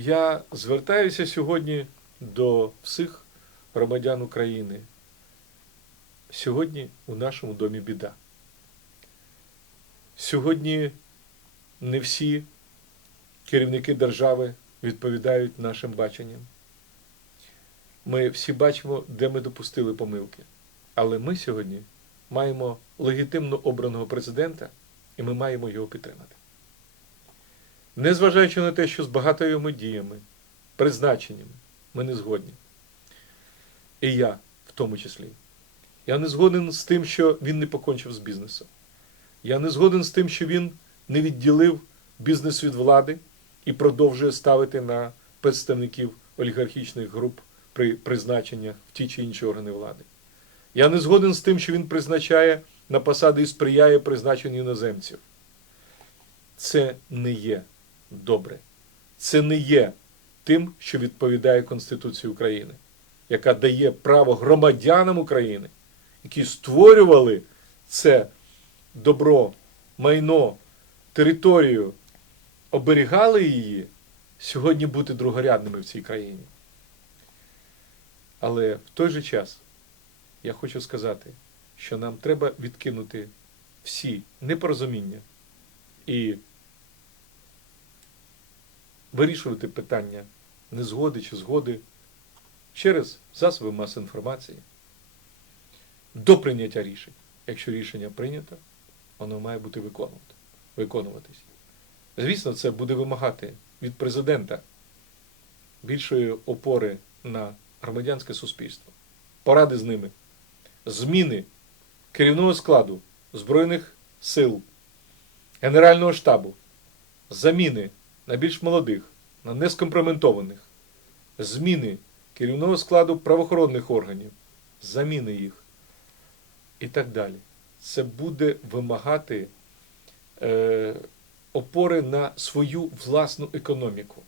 Я звертаюся сьогодні до всіх громадян України. Сьогодні у нашому домі біда. Сьогодні не всі керівники держави відповідають нашим баченням. Ми всі бачимо, де ми допустили помилки. Але ми сьогодні маємо легітимно обраного президента, і ми маємо його підтримати. Незважаючи на те, що з багатоїми діями, призначеннями ми не згодні. І я в тому числі. Я не згоден з тим, що він не покончив з бізнесом. Я не згоден з тим, що він не відділив бізнес від влади і продовжує ставити на представників олігархічних груп при призначеннях в ті чи інші органи влади. Я не згоден з тим, що він призначає на посади і сприяє призначенню іноземців. Це не є добре. Це не є тим, що відповідає Конституції України, яка дає право громадянам України, які створювали це добро, майно, територію, оберігали її, сьогодні бути другорядними в цій країні. Але в той же час я хочу сказати, що нам треба відкинути всі непорозуміння і вирішувати питання незгоди чи згоди через засоби масової інформації до прийняття рішень. Якщо рішення прийнято, воно має бути виконувати, виконуватись. Звісно, це буде вимагати від президента більшої опори на громадянське суспільство, поради з ними, зміни керівного складу Збройних сил, Генерального штабу, заміни на більш молодих, на нескомпроментованих, зміни керівного складу правоохоронних органів, заміни їх і так далі. Це буде вимагати е, опори на свою власну економіку.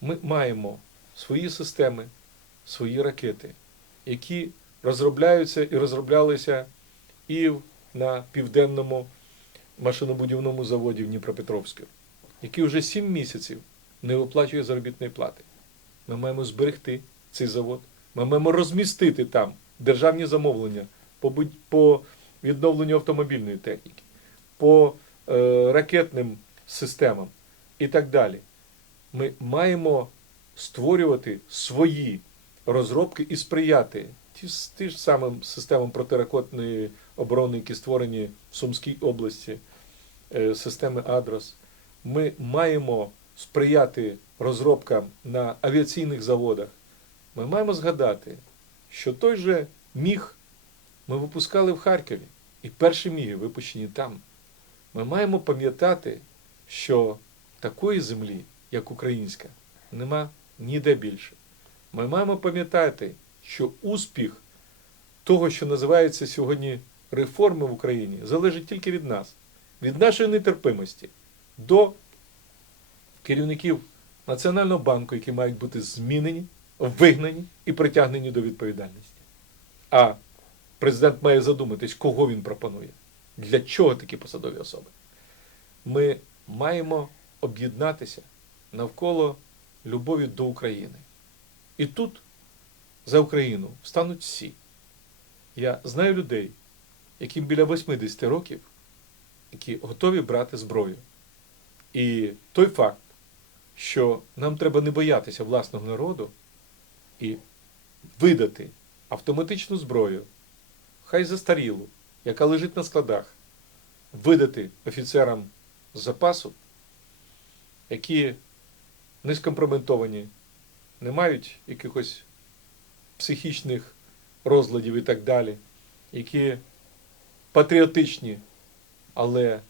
Ми маємо свої системи, свої ракети, які розробляються і розроблялися і на південному машинобудівному заводі в Дніпропетровську, який вже 7 місяців не виплачує заробітної плати. Ми маємо зберегти цей завод, ми маємо розмістити там державні замовлення по, відновленню автомобільної техніки, по е, ракетним системам і так далі. Ми маємо створювати свої розробки і сприяти ті, ті ж самим системам протиракетної оборони, які створені в Сумській області, е, системи Адрос. Ми маємо сприяти розробкам на авіаційних заводах. Ми маємо згадати, що той же міг ми випускали в Харкові, і перші міги випущені там. Ми маємо пам'ятати, що такої землі, як українська, нема ніде більше. Ми маємо пам'ятати, що успіх того, що називається сьогодні реформи в Україні, залежить тільки від нас, від нашої нетерпимості до керівників Національного банку, які мають бути змінені, вигнані і притягнені до відповідальності. А президент має задуматись, кого він пропонує, для чого такі посадові особи. Ми маємо об'єднатися навколо любові до України. І тут за Україну встануть всі. Я знаю людей, яким біля 80 років, які готові брати зброю. І той факт, що нам треба не боятися власного народу і видати автоматичну зброю, хай застарілу, яка лежить на складах, видати офіцерам запасу, які не скомпрометовані, не мають якихось психічних розладів і так далі, які патріотичні, але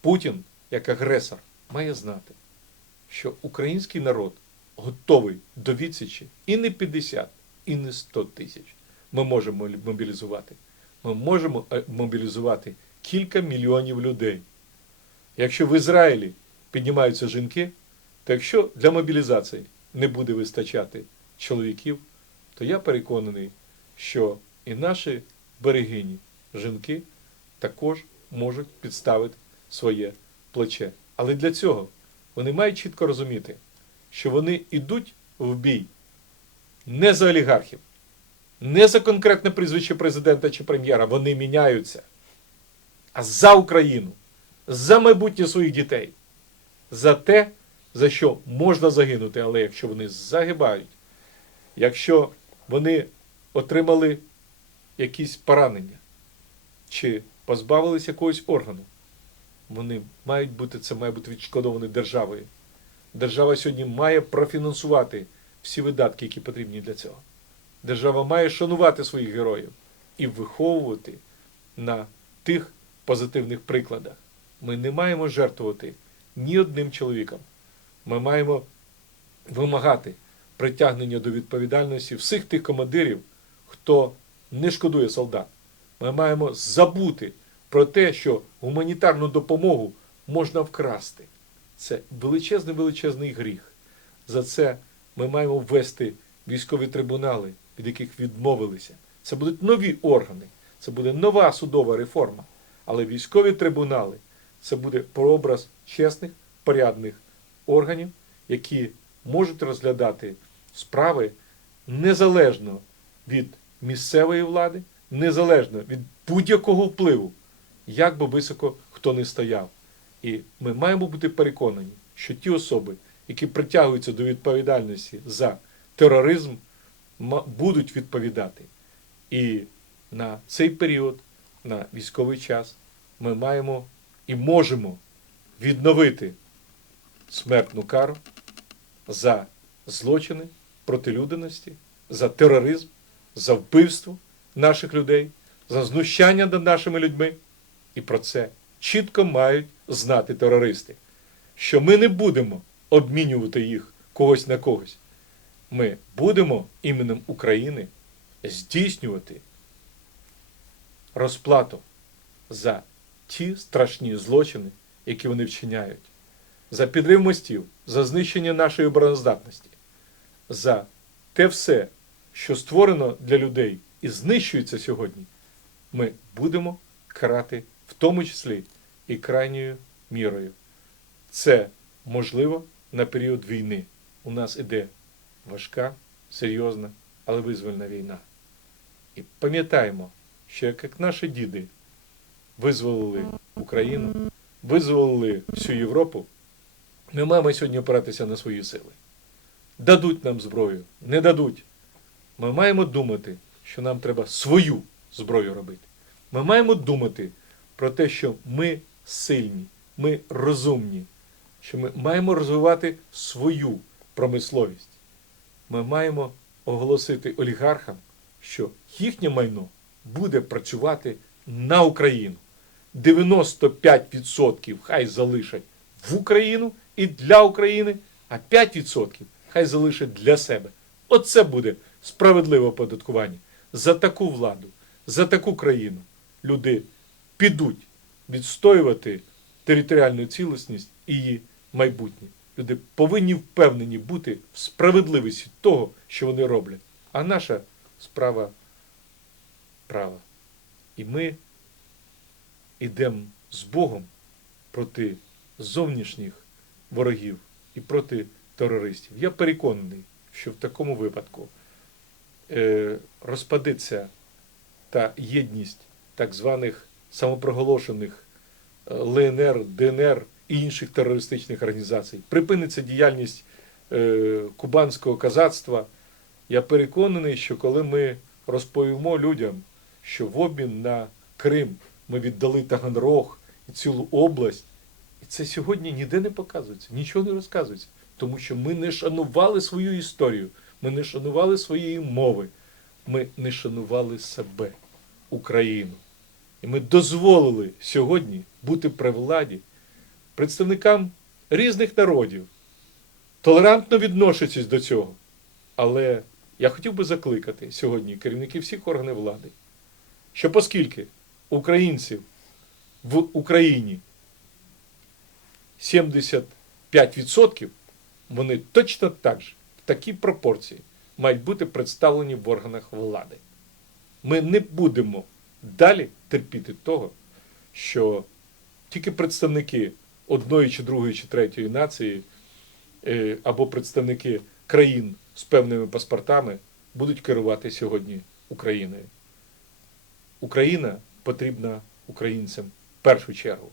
Путін, як агресор, має знати, що український народ готовий до відсічі і не 50, і не 100 тисяч. Ми можемо мобілізувати. Ми можемо е, мобілізувати кілька мільйонів людей. Якщо в Ізраїлі піднімаються жінки, то якщо для мобілізації не буде вистачати чоловіків, то я переконаний, що і наші берегині, жінки, також можуть підставити своє плече. Але для цього вони мають чітко розуміти, що вони йдуть в бій не за олігархів, не за конкретне прізвище президента чи прем'єра. Вони міняються, а за Україну, за майбутнє своїх дітей, за те, за що можна загинути, але якщо вони загибають, якщо вони отримали якісь поранення чи позбавились якогось органу, вони мають бути, це має бути відшкодовано державою. Держава сьогодні має профінансувати всі видатки, які потрібні для цього. Держава має шанувати своїх героїв і виховувати на тих позитивних прикладах. Ми не маємо жертвувати ні одним чоловіком. Ми маємо вимагати притягнення до відповідальності всіх тих командирів, хто не шкодує солдат. Ми маємо забути про те, що гуманітарну допомогу можна вкрасти. Це величезний величезний гріх. За це ми маємо ввести військові трибунали, від яких відмовилися. Це будуть нові органи, це буде нова судова реформа. Але військові трибунали це буде прообраз чесних, порядних органів, які можуть розглядати справи незалежно від місцевої влади, незалежно від будь-якого впливу, як би високо хто не стояв. І ми маємо бути переконані, що ті особи, які притягуються до відповідальності за тероризм, будуть відповідати. І на цей період, на військовий час, ми маємо і можемо відновити смертну кару за злочини проти людяності, за тероризм, за вбивство наших людей, за знущання над нашими людьми. І про це чітко мають знати терористи, що ми не будемо обмінювати їх когось на когось. Ми будемо іменем України здійснювати розплату за ті страшні злочини, які вони вчиняють, за підрив мостів, за знищення нашої обороноздатності, за те все, що створено для людей і знищується сьогодні, ми будемо карати в тому числі і крайньою мірою. Це можливо на період війни. У нас іде важка, серйозна, але визвольна війна. І пам'ятаємо, що як наші діди визволили Україну, визволили всю Європу, ми маємо сьогодні опиратися на свої сили. Дадуть нам зброю, не дадуть. Ми маємо думати, що нам треба свою зброю робити. Ми маємо думати про те, що ми сильні, ми розумні, що ми маємо розвивати свою промисловість. Ми маємо оголосити олігархам, що їхнє майно буде працювати на Україну. 95% хай залишать в Україну і для України, а 5% хай залишать для себе. Оце буде справедливе оподаткування. За таку владу, за таку країну люди підуть відстоювати територіальну цілісність і її майбутнє. Люди повинні впевнені бути в справедливості того, що вони роблять. А наша справа права. І ми йдемо з Богом проти зовнішніх ворогів і проти терористів. Я переконаний, що в такому випадку е, розпадеться та єдність так званих самопроголошених е, ЛНР, ДНР і інших терористичних організацій. Припиниться діяльність е, кубанського казацтва. Я переконаний, що коли ми розповімо людям, що в обмін на Крим ми віддали Таганрог і цілу область, і це сьогодні ніде не показується, нічого не розказується, тому що ми не шанували свою історію, ми не шанували своєї мови, ми не шанували себе, Україну. І ми дозволили сьогодні бути при владі представникам різних народів, толерантно відношуючись до цього. Але я хотів би закликати сьогодні керівників всіх органів влади, що оскільки українців в Україні 75%, вони точно так же, в такій пропорції, мають бути представлені в органах влади. Ми не будемо далі терпіти того, що тільки представники одної чи другої чи третьої нації е, або представники країн з певними паспортами будуть керувати сьогодні Україною. Україна потрібна українцям в першу чергу.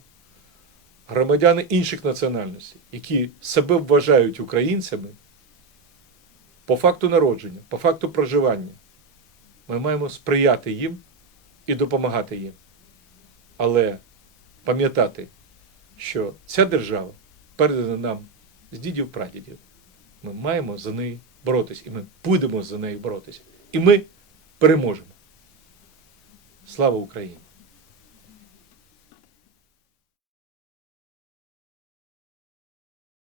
Громадяни інших національностей, які себе вважають українцями, по факту народження, по факту проживання, ми маємо сприяти їм і допомагати їм. Але пам'ятати, що ця держава передана нам з дідів прадідів. Ми маємо за неї боротися, і ми будемо за неї боротися. І ми переможемо. Слава Україні!